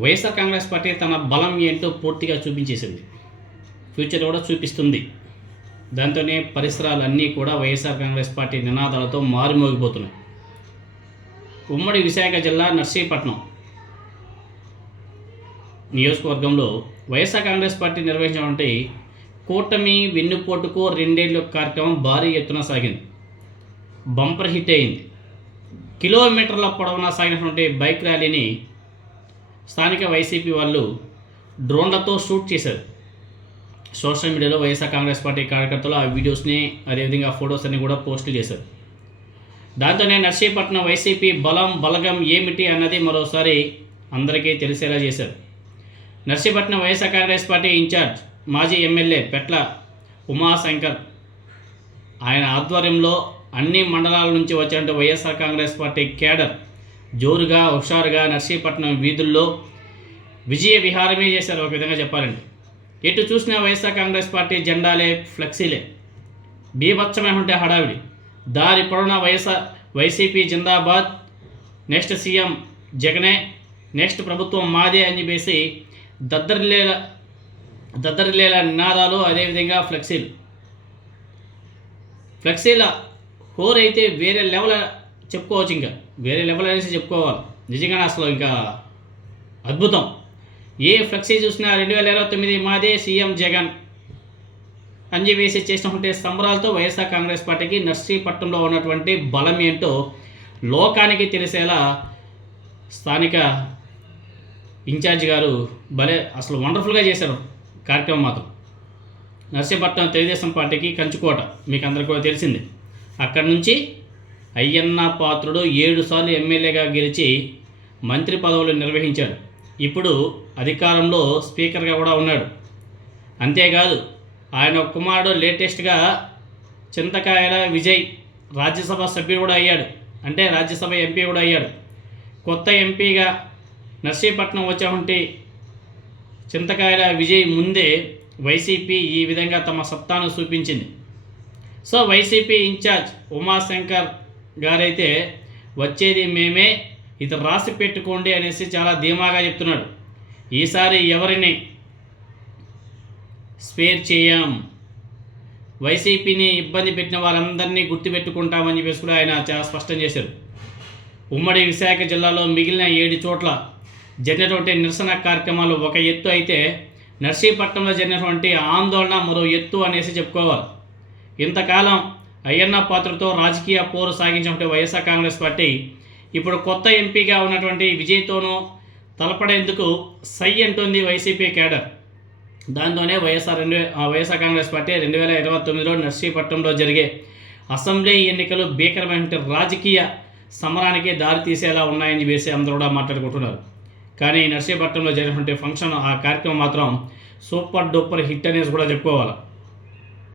YSR Congress party తన బలం ఏంటో పూర్తిగా చూపించేసింది. ఫ్యూచర్ కూడా చూపిస్తుంది. దాంతోనే పరిసరాలన్నీ కూడా వైఎస్ఆర్ కాంగ్రెస్ పార్టీ నినాదాలతో మారుమోగిపోతున్నాయి. ఉమ్మడి విశాఖ జిల్లా నర్సీపట్నం నియోజకవర్గంలో వైఎస్ఆర్ కాంగ్రెస్ పార్టీ నిర్వహించినటువంటి కూటమి వెన్నుపోటుకు 2 ఏళ్ల కార్యక్రమం భారీ ఎత్తున సాగింది. బంపర్ హిట్ అయింది. కిలోమీటర్ల పొడవునా సాగినటువంటి బైక్ ర్యాలీని స్థానిక వైసీపీ వాళ్ళు డ్రోన్లతో షూట్ చేశారు. సోషల్ మీడియాలో వైఎస్ఆర్ కాంగ్రెస్ పార్టీ కార్యకర్తలు ఆ వీడియోస్ని అదేవిధంగా ఫొటోస్ అన్ని కూడా పోస్టులు చేశారు. దాంతోనే నర్సీపట్నం వైసీపీ బలగం ఏమిటి అన్నది మరోసారి అందరికీ తెలిసేలా చేశారు. నర్సీపట్నం వైఎస్ఆర్ కాంగ్రెస్ పార్టీ ఇన్ఛార్జ్ మాజీ ఎమ్మెల్యే పెట్ల ఉమాశంకర్ ఆయన ఆధ్వర్యంలో అన్ని మండలాల నుంచి వచ్చినట్టు వైఎస్ఆర్ కాంగ్రెస్ పార్టీ కేడర్ జోరుగా హుషారుగా నర్సీపట్నం వీధుల్లో విజయ విహారమే చేశారు. ఒక విధంగా చెప్పాలంటే ఎటు చూసినా వైఎస్ఆర్ కాంగ్రెస్ పార్టీ జెండాలే, ఫ్లెక్సీలే, బీభత్సమైనటువంటి హడావిడి. దారి పొడవునా వైసీపీ జిందాబాద్, నెక్స్ట్ సీఎం జగనే, నెక్స్ట్ ప్రభుత్వం మాదే అని చెప్పేసి దద్దరిల్లేల నినాదాలు, అదేవిధంగా ఫ్లెక్సీల హోర్ అయితే వేరే లెవెల్ చెప్పుకోవచ్చు. ఇంకా వేరే లెవెల్ అనేసి చెప్పుకోవాలి. నిజంగానే అసలు ఇంకా అద్భుతం. ఏ ఫ్లెక్సీ చూసినా 2029 మాదే సీఎం జగన్ అని చెప్పేసి చేసినటువంటి సంబరాలతో వైఎస్ఆర్ కాంగ్రెస్ పార్టీకి నర్సీపట్నంలో ఉన్నటువంటి బలం ఏంటో లోకానికి తెలిసేలా స్థానిక ఇన్ఛార్జ్ గారు అసలు వండర్ఫుల్గా చేశారు కార్యక్రమం మాత్రం. నర్సీపట్నం తెలుగుదేశం పార్టీకి కంచుకోట, మీకు అందరికీ కూడా తెలిసింది. అక్కడి నుంచి అయ్యన్న పాత్రుడు 7 సార్లు ఎమ్మెల్యేగా గెలిచి మంత్రి పదవులు నిర్వహించాడు. ఇప్పుడు అధికారంలో స్పీకర్గా కూడా ఉన్నాడు. అంతేకాదు ఆయన కుమారుడు లేటెస్ట్గా చింతకాయల విజయ్ రాజ్యసభ సభ్యుడు కూడా అయ్యాడు. అంటే రాజ్యసభ ఎంపీ కూడా అయ్యాడు. కొత్త ఎంపీగా నర్సీపట్నం వచ్చేటువంటి చింతకాయల విజయ్ ముందే వైసీపీ ఈ విధంగా తమ సత్తాను చూపించింది. సో వైసీపీ ఇన్ఛార్జ్ ఉమాశంకర్ గారైతే వచ్చేది మేమే, ఇది రాసి పెట్టుకోండి అనేసి చాలా ధీమాగా చెప్తున్నాడు. ఈసారి ఎవరిని స్పేర్ చేయం, వైసీపీని ఇబ్బంది పెట్టిన వారందరినీ గుర్తుపెట్టుకుంటామని చెప్పేసి కూడా ఆయన చాలా స్పష్టం చేశారు. ఉమ్మడి విశాఖ జిల్లాలో మిగిలిన 7 చోట్ల జరిగినటువంటి నిరసన కార్యక్రమాలు ఒక ఎత్తు అయితే, నర్సీపట్నంలో జరిగినటువంటి ఆందోళన మరో ఎత్తు అనేసి చెప్పుకోవాలి. ఇంతకాలం అయ్యన్న పాత్రతో రాజకీయ పోరు సాగించినటువంటి వైఎస్ఆర్ కాంగ్రెస్ పార్టీ ఇప్పుడు కొత్త ఎంపీగా ఉన్నటువంటి విజయ్తోనూ తలపడేందుకు సై అంటుంది వైసీపీ కేడర్. దాంతోనే వైఎస్ఆర్ కాంగ్రెస్ పార్టీ 2029లో నర్సీపట్నంలో జరిగే అసెంబ్లీ ఎన్నికలు భీకరమైన రాజకీయ సమరానికి దారితీసేలా ఉన్నాయని చెప్పేసి అందరూ కూడా మాట్లాడుకుంటున్నారు. కానీ నర్సీపట్నంలో జరిగినటువంటి ఫంక్షన్, ఆ కార్యక్రమం మాత్రం సూపర్ డూపర్ హిట్ అనేసి కూడా చెప్పుకోవాలి.